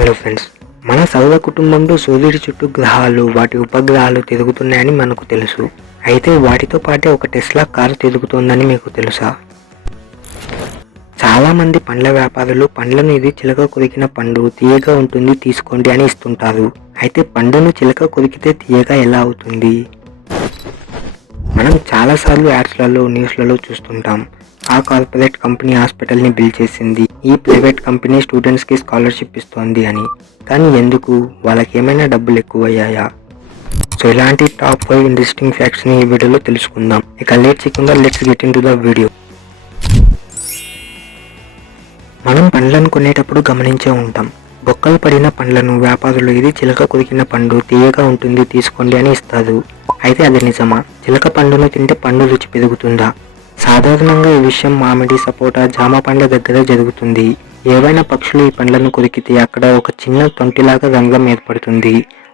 Hello friends, మన సౌర కుటుంబంలో సూర్యుడి చుట్టూ గ్రహాలు, వాటి ఉపగ్రహాలు తిరుగుతున్నాయని మనకు తెలుసు. అయితే వాటితో పాటే ఒక టెస్లా కారు తిరుగుతోందని మీకు తెలుసా? చాలామంది పండ్ల వ్యాపారులు పండ్లను ఇది చిలక కొరికిన పండు తీయగా ఉంటుంది తీసుకోండి అని ఇస్తుంటారు. అయితే పండును చిలక కొరికితే తీయగా ఎలా అవుతుంది? మనం చాలాసార్లు యాడ్స్లలో, న్యూస్లలో చూస్తుంటాం. ఆ కార్పొరేట్ కంపెనీ హాస్పిటల్ని బిల్ చేసింది, ఈ ప్రైవేట్ కంపెనీ స్టూడెంట్స్కి స్కాలర్షిప్ ఇస్తోంది అని. కానీ ఎందుకు? వాళ్ళకి ఏమైనా డబ్బులు ఎక్కువయ్యాయా? సో ఇలాంటి టాప్ 5 ఇంట్రెస్టింగ్ ఫ్యాక్ట్స్ని ఈ వీడియోలో తెలుసుకుందాం. ఇక లేట్ చేయకుండా let's get in to the video. మనం పండ్లను కొనేటప్పుడు గమనించే ఉంటాం. బొక్కలు పడిన పండ్లను వ్యాపారులు ఇది చిలక కొరికిన పండు తీయగా ఉంటుంది తీసుకోండి అని ఇస్తారు. అయితే అది నిజమా? చిలక పండును తింటే పండు రుచి పెరుగుతుందా? సాధారణంగా ఈ విషయం మామిడి, సపోటా, జామ పండ్ల దగ్గర జరుగుతుంది. ఏవైనా పక్షులు ఈ పండ్లను కొరికితే అక్కడ ఒక చిన్న తొంటిలాగా రంధ్రం ఏర్పడుతుంది.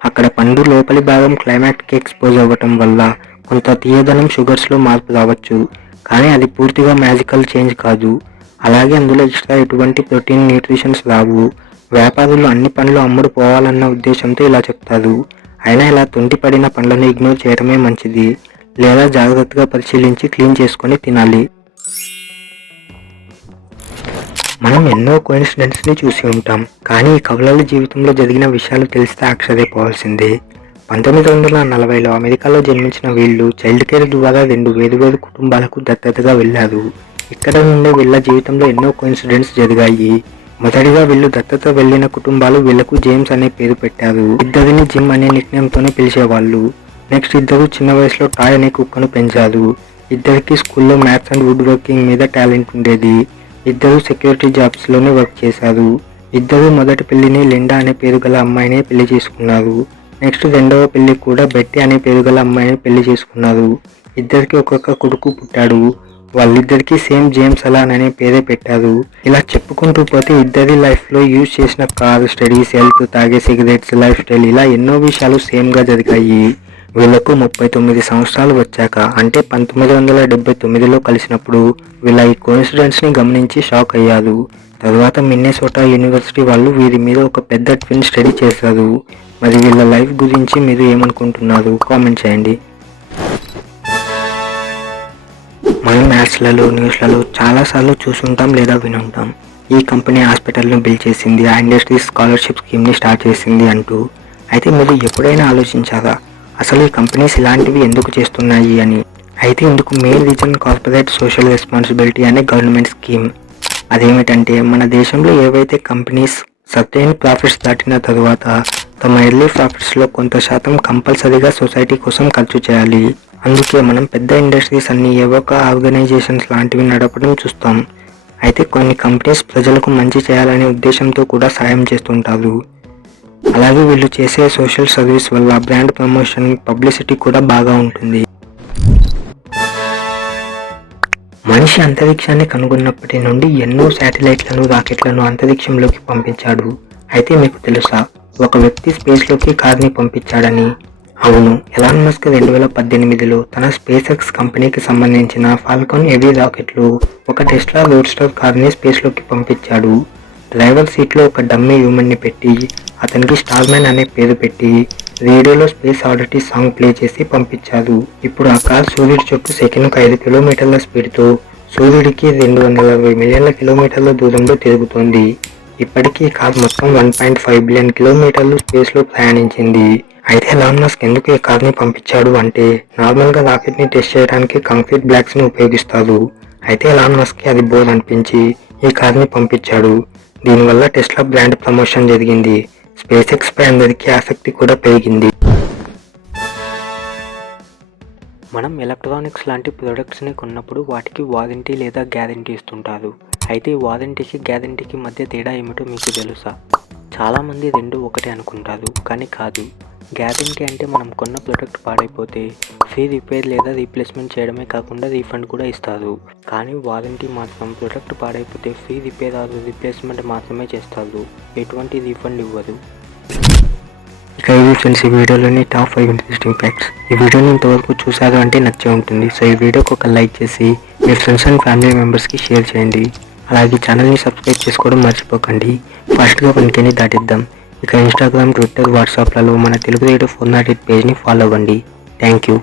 అక్కడ పండు లోపలి భాగం క్లైమాక్స్కి ఎక్స్పోజ్ అవ్వటం వల్ల కొంత తీయదనం, షుగర్స్లో మార్పు రావచ్చు. కానీ అది పూర్తిగా మ్యాజికల్ చేంజ్ కాదు. అలాగే అందులో ఎక్స్ట్రా ఎటువంటి ప్రోటీన్, న్యూట్రిషన్స్ రావు. వ్యాపారులు అన్ని పండ్లు అమ్ముడు పోవాలన్న ఉద్దేశంతో ఇలా చెప్తారు. అయినా ఇలా తొంటి పడిన పండ్లను ఇగ్నోర్ చేయడమే మంచిది, లేదా జాగ్రత్తగా పరిశీలించి క్లీన్ చేసుకొని తినాలి. మనం ఎన్నో కోయిన్సిడెంట్స్ని చూసి ఉంటాం, కానీ ఈ కవలల జీవితంలో జరిగిన విషయాలు తెలిస్తే ఆశ్చర్యపోవాల్సిందే. 1940లో అమెరికాలో జన్మించిన వీళ్ళు చైల్డ్ కేర్ ద్వారా 2 వేరువేరు కుటుంబాలకు దత్తతగా వెళ్లారు. ఇక్కడ నుండే వీళ్ళ జీవితంలో ఎన్నో కోయిన్సిడెంట్స్ జరిగాయి. మొదటిగా వీళ్ళు దత్తత వెళ్లిన కుటుంబాలు వీళ్లకు జేమ్స్ అనే పేరు పెట్టారు. ఇద్దరిని జిమ్ అనే నిక్నేమ్తోనే పిలిచేవాళ్ళు. నెక్స్ట్ ఇద్దరు చిన్న వయసులో టాయ్ అనే కుక్కను పెంచారు. ఇద్దరికి స్కూల్లో మ్యాథ్స్ అండ్ వుడ్ వర్కింగ్ మీద టాలెంట్ ఉండేది. ఇద్దరు సెక్యూరిటీ జాబ్స్లోనే వర్క్ చేశారు. ఇద్దరు మొదటి పెళ్లిని లిండా అనే పేరు గల అమ్మాయినే పెళ్లి చేసుకున్నారు. నెక్స్ట్ రెండవ పెళ్లి కూడా బెట్టి అనే పేరు గల అమ్మాయిని పెళ్లి చేసుకున్నారు. ఇద్దరికి ఒక్కొక్క కొడుకు పుట్టాడు. వాళ్ళిద్దరికీ సేమ్ జేమ్స్ అలాన్ అనే పేరే పెట్టారు. ఇలా చెప్పుకుంటూ పోతే ఇద్దరి లైఫ్లో యూజ్ చేసిన కార్, స్టడీస్, హెల్త్, తాగే సిగరెట్స్, లైఫ్ స్టైల్ ఇలా ఎన్నో విషయాలు సేమ్గా జరిగాయి. వీళ్లకు 39 సంవత్సరాలు వచ్చాక, అంటే 1979లో కలిసినప్పుడు వీళ్ళ ఈ కోయిన్సిడెంట్స్ని గమనించి షాక్ అయ్యారు. తర్వాత మిన్నెసోటా యూనివర్సిటీ వాళ్ళు వీరి మీద ఒక పెద్ద ట్విన్ స్టడీ చేశారు. మరి వీళ్ళ లైఫ్ గురించి మీరు ఏమనుకుంటున్నారు? కామెంట్ చేయండి. మనం మ్యాథ్స్లలో, న్యూస్లలో చాలాసార్లు చూసుంటాం లేదా వినుంటాం. ఈ కంపెనీ హాస్పిటల్ను బిల్ చేసింది, ఆ ఇండస్ట్రీ స్కాలర్షిప్ స్కీమ్ని స్టార్ట్ చేసింది అంటూ. అయితే మీరు ఎప్పుడైనా ఆలోచించారా అసలు ఈ కంపెనీస్ ఇలాంటివి ఎందుకు చేస్తున్నాయి అని? అయితే ఇందుకు main reason corporate social responsibility అనే గవర్నమెంట్ స్కీమ్. అదేమిటంటే, మన దేశంలో ఏవైతే కంపెనీస్ సర్టెన్ ప్రాఫిట్స్ దాటిన తర్వాత తమ ఎర్లీ ప్రాఫిట్స్లో కొంత శాతం కంపల్సరీగా సొసైటీ కోసం ఖర్చు చేయాలి. అందుకే మనం పెద్ద ఇండస్ట్రీస్ అన్ని ఏవో ఒక ఆర్గనైజేషన్స్ లాంటివి నడపడం చూస్తాం. అయితే కొన్ని కంపెనీస్ ప్రజలకు మంచి చేయాలనే ఉద్దేశంతో కూడా సాయం చేస్తుంటారు. అలాగే వీళ్ళు చేసే సోషల్ సర్వీస్ వల్ల బ్రాండ్ ప్రమోషన్, పబ్లిసిటీ కూడా బాగా ఉంటుంది. మనిషి అంతరిక్షాన్ని కనుగొన్నప్పటి నుండి ఎన్నో శాటిలైట్లను, రాకెట్లను అంతరిక్షంలోకి పంపించాడు. అయితే మీకు తెలుసా, ఒక వ్యక్తి స్పేస్లోకి కార్ని పంపించాడని? అవును, ఎలాన్ మస్క్ 2018లో తన స్పేస్ ఎక్స్ కంపెనీకి సంబంధించిన ఫాల్కాన్ హెవీ రాకెట్లు, ఒక టెస్లా రోడ్స్టర్ కార్ని స్పేస్లోకి పంపించాడు. డ్రైవర్ సీట్లో ఒక డమ్మీ హ్యూమన్ని పెట్టి, అతనికి స్టార్ మ్యాన్ అనే పేరు పెట్టి, రేడియోలో స్పేస్ ఆడిటీ సాంగ్ ప్లే చేసి పంపించారు. ఇప్పుడు ఆ కార్ సూర్యుడి చుట్టూ సెకనుకు 5 కిలోమీటర్ల స్పీడ్తో సూర్యుడికి 260 మిలియన్ల కిలోమీటర్ల దూరంలో తిరుగుతోంది. ఇప్పటికీ ఈ కార్ మొత్తం 1.5 బిలియన్ కిలోమీటర్లు స్పేస్లో ప్రయాణించింది. అయితే ఎలాన్ మస్క్ ఎందుకు ఈ కార్ని పంపించాడు అంటే, నార్మల్గా రాకెట్ని టెస్ట్ చేయడానికి కాంక్రీట్ బ్లాక్స్ని ఉపయోగిస్తారు. అయితే ఎలాన్ మస్క్కి అది బోర్ అనిపించి ఈ కార్ని పంపించాడు. దీనివల్ల టెస్లా బ్రాండ్ ప్రమోషన్ జరిగింది. స్పేస్ ఎక్స్ పై అందరికీ ఆసక్తి కూడా పెరిగింది. మనం ఎలక్ట్రానిక్స్ లాంటి ప్రొడక్ట్స్ని కొన్నప్పుడు వాటికి వారంటీ లేదా గ్యారంటీ ఇస్తుంటారు. అయితే ఈ వారంటీకి, గ్యారంటీకి మధ్య తేడా ఏమిటో మీకు తెలుసా? చాలామంది రెండు ఒకటే అనుకుంటారు, కానీ కాదు. గ్యారంటీ అంటే మనం కొన్న ప్రోడక్ట్ పాడైపోతే ఫ్రీ రిపేర్ లేదా రీప్లేస్మెంట్ చేయడమే కాకుండా రీఫండ్ కూడా ఇస్తారు. కానీ వారంటీ మాత్రం ప్రోడక్ట్ పాడైపోతే ఫ్రీ రిపేర్ ఆర్ రీప్లేస్మెంట్ మాత్రమే చేస్తారు, ఎటువంటి రీఫండ్ ఇవ్వరు. ఇక ఇది ఫ్రెండ్స్ ఈ వీడియోలోని టాప్ 5 ఇంట్రెస్టింగ్ ఫ్యాక్ట్స్. ఈ వీడియోని ఇంతవరకు చూసారు అంటే నచ్చే ఉంటుంది. సో ఈ వీడియోకి ఒక లైక్ చేసి మీ ఫ్రెండ్స్ అండ్ ఫ్యామిలీ మెంబర్స్కి షేర్ చేయండి. అలాగే ఛానల్ని సబ్స్క్రైబ్ చేసుకోవడం మర్చిపోకండి. ఫాస్ట్గా 1Kని దాటిద్దాం. ఇక ఇన్స్టాగ్రామ్, ట్విట్టర్, వాట్సాప్లలో మన తెలుగు రేడియో 408 పేజ్ని ఫాలో అవ్వండి. Thank you.